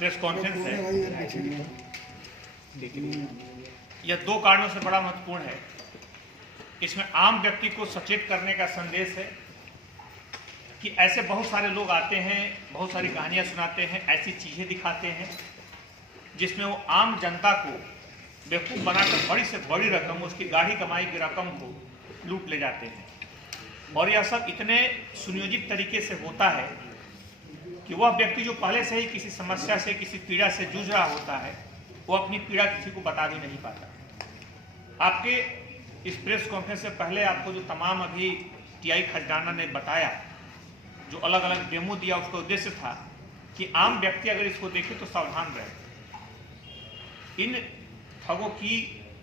Press conference है, यह दो कारणों से बड़ा महत्वपूर्ण है। इसमें आम व्यक्ति को सचेत करने का संदेश है कि ऐसे बहुत सारे लोग आते हैं, बहुत सारी कहानियां सुनाते हैं, ऐसी चीज़ें दिखाते हैं जिसमें वो आम जनता को बेवकूफ़ बनाकर बड़ी से बड़ी रकम, उसकी गाढ़ी कमाई की रकम को लूट ले जाते हैं। और यह सब इतने सुनियोजित तरीके से होता है कि वह व्यक्ति जो पहले से ही किसी समस्या से, किसी पीड़ा से जूझ रहा होता है, वो अपनी पीड़ा किसी को बता भी नहीं पाता। आपके इस प्रेस कॉन्फ्रेंस से पहले आपको जो तमाम अभी टीआई खजराना ने बताया, जो अलग अलग डेमो दिया, उसका उद्देश्य था कि आम व्यक्ति अगर इसको देखे तो सावधान रहे। इन ठगों की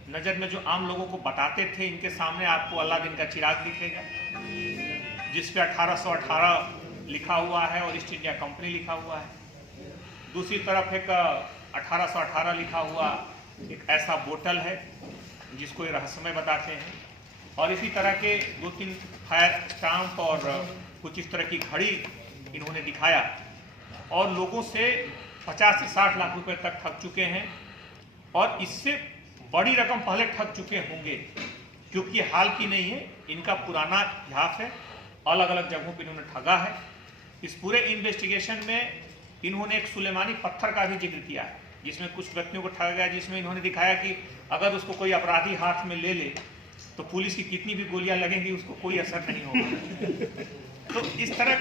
नज़र में जो आम लोगों को बताते थे, इनके सामने आपको अल्लाह दिन का चिराग दिखेगा जिस पे 1818 लिखा हुआ है और ईस्ट इंडिया कंपनी लिखा हुआ है। दूसरी तरफ एक 1818 लिखा हुआ एक ऐसा बोतल है जिसको ये रहस्यमय बताते हैं, और इसी तरह के 2-3 फायर स्टाम्प और कुछ इस तरह की घड़ी इन्होंने दिखाया, और लोगों से 50 से 60 लाख रुपए तक ठग चुके हैं। और इससे बड़ी रकम पहले ठग चुके होंगे, क्योंकि हाल की नहीं है, इनका पुराना इतिहास है, अलग अलग जगहों पर इन्होंने ठगा है। इस पूरे इन्वेस्टिगेशन में इन्होंने एक सुलेमानी पत्थर का भी जिक्र किया है, जिसमें कुछ व्यक्तियों को ठगा गया, जिसमें इन्होंने दिखाया कि अगर उसको कोई अपराधी हाथ में ले ले तो पुलिस की कितनी भी गोलियां लगेंगी उसको कोई असर नहीं होगा। तो इस तरह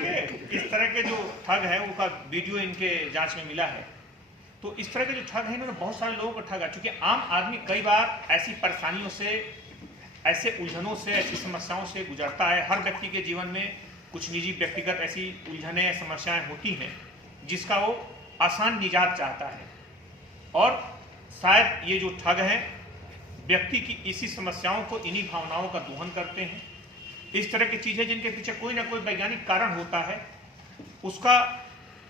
के जो ठग है उनका वीडियो इनके जांच में मिला है। तो इस तरह के जो ठग है, इन्होंने बहुत सारे लोगों को ठगा, क्योंकि आम आदमी कई बार ऐसी परेशानियों से, ऐसे उलझनों से, ऐसी समस्याओं से गुजरता है। हर व्यक्ति के जीवन में कुछ निजी व्यक्तिगत ऐसी उलझनें, समस्याएं होती हैं जिसका वो आसान निजात चाहता है, और शायद ये जो ठग हैं व्यक्ति की इसी समस्याओं को, इन्हीं भावनाओं का दोहन करते हैं। इस तरह की चीज़ें जिनके पीछे कोई ना कोई वैज्ञानिक कारण होता है, उसका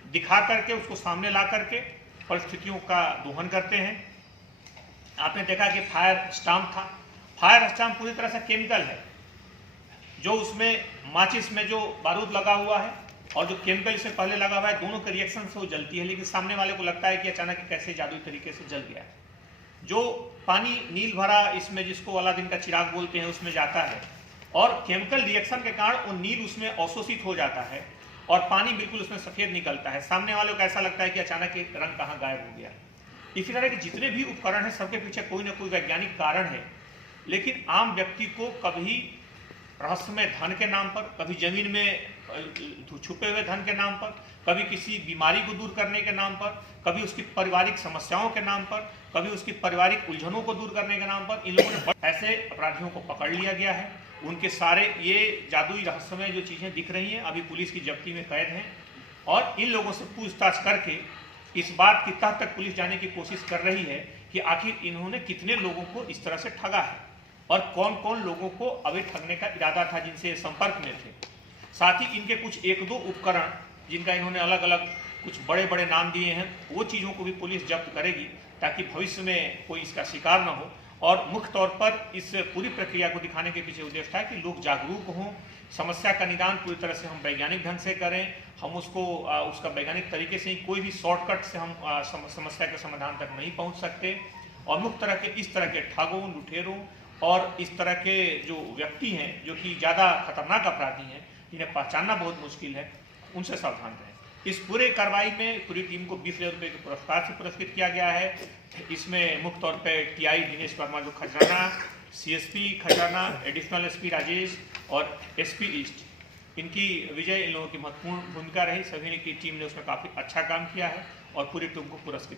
दिखा करके, उसको सामने ला करके परिस्थितियों का दोहन करते हैं। आपने देखा कि फायर स्टाम्प था। फायर स्टाम्प पूरी तरह से केमिकल है, जो उसमें माचिस में जो बारूद लगा हुआ है और जो केमिकल इससे पहले लगा हुआ है, दोनों के रिएक्शन से वो जलती है, लेकिन सामने वाले को लगता है कि अचानक कैसे जादुई तरीके से जल गया। जो पानी नील भरा इसमें, जिसको अलादीन का चिराग बोलते हैं, उसमें जाता है, और केमिकल रिएक्शन के कारण वो नील उसमें अवशोषित हो जाता है और पानी बिल्कुल उसमें सफ़ेद निकलता है। सामने वाले को ऐसा लगता है कि अचानक एक रंग कहाँ गायब हो गया। इसी तरह के जितने भी उपकरण हैं, सबके पीछे कोई ना कोई वैज्ञानिक कारण है, लेकिन आम व्यक्ति को कभी रहस्यमय धन के नाम पर, कभी जमीन में छुपे हुए धन के नाम पर, कभी किसी बीमारी को दूर करने के नाम पर, कभी उसकी पारिवारिक समस्याओं के नाम पर, कभी उसकी पारिवारिक उलझनों को दूर करने के नाम पर इन लोगों ने ऐसे अपराधियों को पकड़ लिया गया है। उनके सारे ये जादुई रहस्यमय जो चीज़ें दिख रही हैं अभी पुलिस की जब्ती में कैद हैं, और इन लोगों से पूछताछ करके इस बात की तह तक पुलिस जाने की कोशिश कर रही है कि आखिर इन्होंने कितने लोगों को इस तरह से ठगा है और कौन कौन लोगों को अभी ठगने का इरादा था, जिनसे संपर्क में थे। साथ ही इनके कुछ 1-2 उपकरण जिनका इन्होंने अलग अलग कुछ बड़े बड़े नाम दिए हैं, वो चीज़ों को भी पुलिस जब्त करेगी ताकि भविष्य में कोई इसका शिकार न हो। और मुख्य तौर पर इस पूरी प्रक्रिया को दिखाने के पीछे उद्देश्य था कि लोग जागरूक हों, समस्या का निदान पूरी तरह से हम वैज्ञानिक ढंग से करें, हम उसको उसका वैज्ञानिक तरीके से ही, कोई भी शॉर्टकट से हम समस्या के समाधान तक नहीं पहुँच सकते। और मुख्य तरह के इस तरह के ठगों, लुटेरों और इस तरह के जो व्यक्ति हैं जो कि ज़्यादा खतरनाक अपराधी हैं, जिन्हें पहचानना बहुत मुश्किल है, उनसे सावधान रहें। इस पूरे कार्रवाई में पूरी टीम को 20,000 रुपये के पुरस्कार से पुरस्कृत किया गया है। इसमें मुख्य तौर पर टीआई दिनेश वर्मा जो Khajrana, CSP Khajrana, additional SP Rajesh और एसपी ईस्ट, इनकी विजय, इन लोगों की महत्वपूर्ण भूमिका रही। सभी की टीम ने उसमें काफ़ी अच्छा काम किया है और पूरी टीम को पुरस्कृत